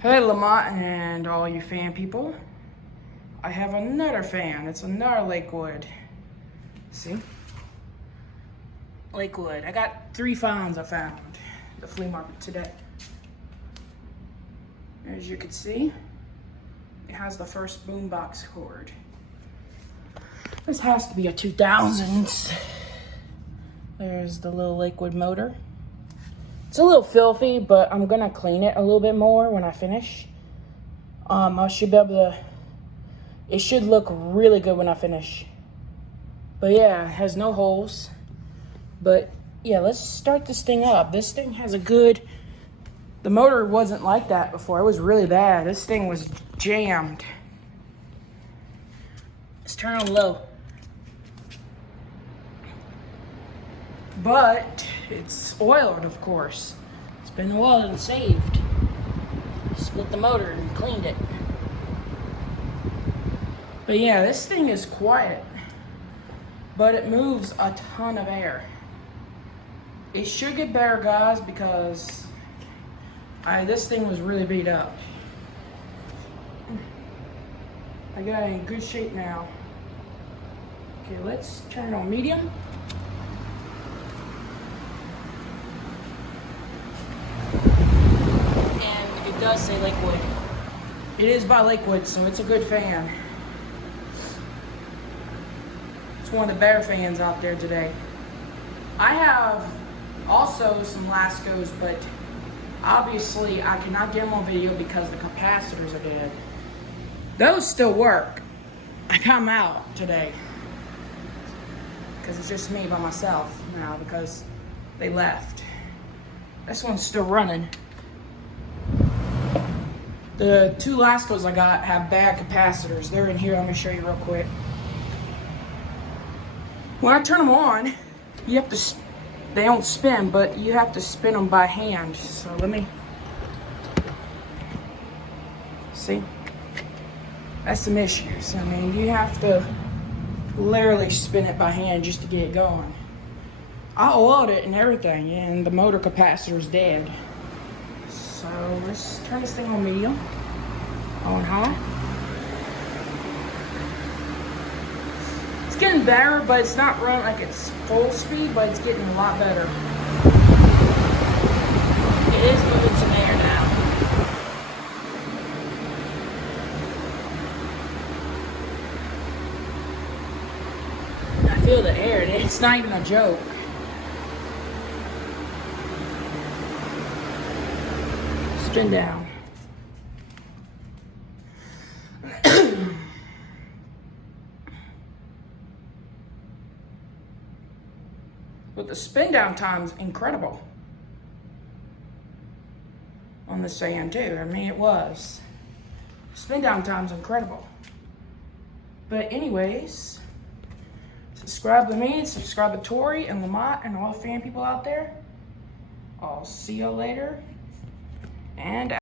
Hey Lamont and all you fan people. I have another fan. It's another Lakewood. See? Lakewood. I got 3 fans I found at the flea market today. As you can see, it has the first boombox cord. This has to be a 2000s. There's the little Lakewood motor. It's a little filthy, but I'm gonna clean it a little bit more when I finish. I should be able to, it should look really good when I finish. But yeah, it has no holes. But yeah, let's start this thing up. This thing has a good, the motor wasn't like that before. It was really bad. This thing was jammed. Let's turn on low. But it's oiled, of course. It's been oiled and saved. Split the motor and cleaned it. But yeah, this thing is quiet, but it moves a ton of air. It should get better, guys, because this thing was really beat up. I got it in good shape now. Okay, let's turn it on medium. It does say Lakewood. It is by Lakewood, so it's a good fan. It's one of the better fans out there today. I have also some Lascos, but obviously I cannot get them on video because the capacitors are dead. Those still work. I got them out today because it's just me by myself now because they left. This one's still running. The 2 Lascos I got have bad capacitors. They're in here. Let me show you real quick. When I turn them on, you have to, they don't spin, but you have to spin them by hand. So let me, see? That's some issues. I mean, you have to literally spin it by hand just to get it going. I oiled it and everything, and the motor capacitor's dead. So let's turn this thing on medium, on high. It's getting better, but it's not running like it's full speed, but it's getting a lot better. It is moving some air now. I feel the air, it's not even a joke. Spin down. But the spin down time's incredible on the sand too. I mean, it was. Spin down time's incredible. But anyways, subscribe to me, subscribe to Tori and Lamont and all the fan people out there. I'll see you later. And